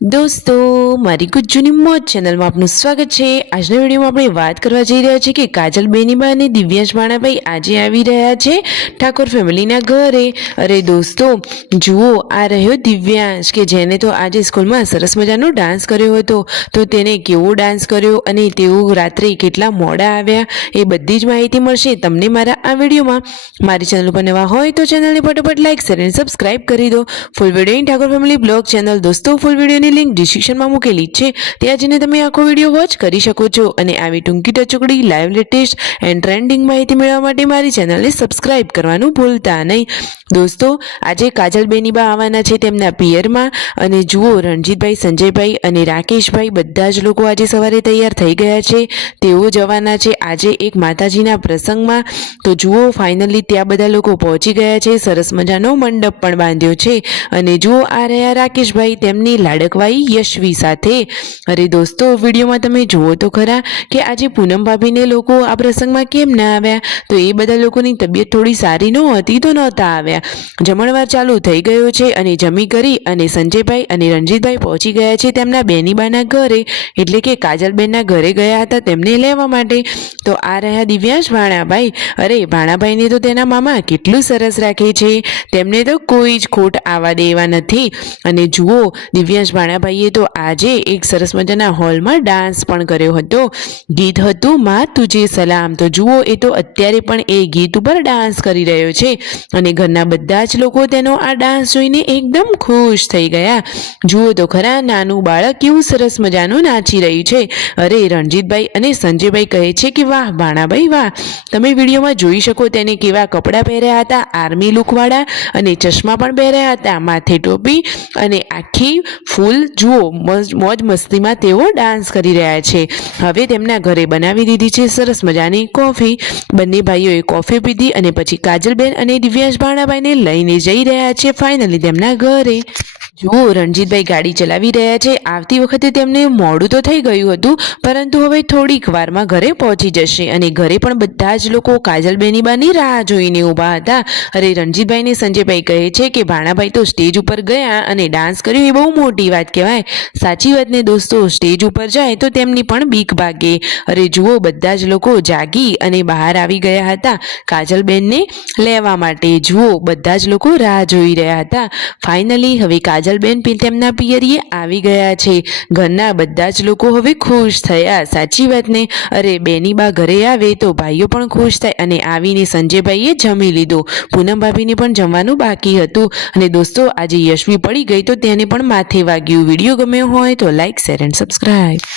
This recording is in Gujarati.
दोस्तों मारी गुज्जूनी मौज चैनल में आपનું સ્વાગત છે। આજના વિડીયોમાં આપણે વાત કરવા જઈ રહ્યા છીએ કે કાજલ બેનીબા અને દિવ્યાંશ ભાણાભાઈ આજે આવી રહ્યા છે ઠાકોર ફેમિલીના ઘરે। અરે દોસ્તો જુઓ, આ રહ્યો દિવ્યાંશ કે જેને તો આજે સ્કૂલમાં સરસ મજાનો ડાન્સ કર્યો હતો। તો તેને કેવો ડાન્સ કર્યો અને તેઓ રાત્રે કેટલા મોડા આવ્યા એ બધી જ માહિતી મળશે તમને મારા આ વિડીયોમાં। મારી ચેનલ પર નવા હોય તો ચેનલને ફટાફટ લાઈક શેર અને સબસ્ક્રાઇબ કરી દો। Full video Thakor family blog channel દોસ્તો ફૂલ વિડીયોની लिंक डिस्क्रिप्शन में मूकेली है, त्यां जईने तमे आखो विडियो वॉच करी शको छो। अने आवी टूंकी टचुकड़ी लाइव लेटेस्ट एंड ट्रेंडिंग माहिती मेळववा माटे मारी चेनलने सब्सक्राइब करवानुं भूलता नहीं। दोस्तों आज काजल बेनीबा आवाना छे तेमना पियरमां अने जुओ रणजीतभाई, संजयभाई अने राकेशभाई बधा ज लोको आज सवारे तैयार थई गया छे। तेओ जवाना छे आजे एक माताजीना प्रसंगमां। तो जुओ फाइनली त्यां बधा लोको पहोंची गया छे। सरस मजानो मंडप पण बांध्यो छे अने जुओ आ रह्या राकेशभाई तेमनी लाडक यशवी साथे। अरे दोस्तों विडियो में तमे जुओ तो खरा कि आज पूनम भाभी ने लोग आ प्रसंग में केम ना आव्या। तो ये बधा लोकोनी तबियत थोड़ी सारी नहोती तो नहोता आव्या। जमणवार चालू थई गयो छे अने जमी करी अने संजयभाई अने रणजीतभाई पहोंची गया छे तेमना बेनीबाना घरे, एटले के काजलबेनना घरे गया हता तेमने लेवा माटे। तो आ रह्या दिव्यांश भाणाभाई। अरे भाणाभाई ने तो तेना मामा केटलुं सरस राखे छे, तेमने तो कोई ज खोट आवा देवा नथी। अने जुओ दिव्यांश भाणाभाईए तो आजे एक सरस मजाना हॉल में डांस पण कर्यो हतो। गीत हतुं मां तुझे सलाम। तो जुओ ए तो अत्यारे पण ए गीत पर डांस करी रह्यो छे अने घરના બધા જ લોકો તેનો આ ડાન્સ જોઈને એકદમ ખુશ થઈ ગયા। જુઓ તો ખરા નાનું બાળક કેવું સરસ મજાનું નાચી રહ્યું છે। અરે રણજીતભાઈ અને સંજયભાઈ કહે છે કે વાહ ભાણાભાઈ વાહ, તમે વિડીયોમાં જોઈ શકો તેને કેવા કપડાં પહેર્યા હતા, આર્મી લુકવાળા અને ચશ્મા પણ પહેર્યા હતા, માથે ટોપી અને આખી ફૂલ જુઓ મોજ મસ્તીમાં તેઓ ડાન્સ કરી રહ્યા છે। હવે તેમના ઘરે બનાવી દીધી છે સરસ મજાની કોફી। બંને ભાઈઓએ કોફી પીધી અને પછી કાજલબેન અને દિવ્यांश ભાણાભાઈને લઈને જઈ રહ્યા છે ફાઇનલી તેમના ઘરે। જુઓ રણજીતભાઈ ગાડી ચલાવી રહ્યા છે। આવતી વખતે તેમને મોડું તો થઈ ગયું હતું પરંતુ હવે થોડીક વારમાં ઘરે પહોંચી જશે અને ઘરે પણ બધા જ લોકો કાજલ બેનીબાની રાહ જોઈને ઊભા હતા। અરે રણજીતભાઈ ને સંજયભાઈ કહે છે કે ભાણાભાઈ તો સ્ટેજ ઉપર ગયા અને ડાન્સ કર્યો એ બહુ મોટી વાત કહેવાય। સાચી વાત ને દોસ્તો, સ્ટેજ ઉપર જાય તો તેમની પણ બીક ભાગે। અરે જુઓ બધા જ લોકો જાગી અને બહાર આવી ગયા હતા કાજલબેનને લેવા માટે। જુઓ બધા જ લોકો રાહ જોઈ રહ્યા હતા। ફાઇનલી હવે કાજલબેન તેમના પિયરીએ આવી ગયા છે। ઘરના બધા જ લોકો હવે ખુશ થયા। સાચી વાત ને? અરે બેનીબા ઘરે આવે તો ભાઈઓ પણ ખુશ થાય અને આવીને સંજયભાઈએ જમી લીધું। પૂનમ ભાભીને પણ જમવાનું બાકી હતું અને દોસ્તો આજે યશવી પડી ગઈ તો તેને પણ માથે વાગ્યું। વિડીયો ગમ્યો હોય તો લાઈક શેર એન્ડ સબસ્ક્રાઇબ।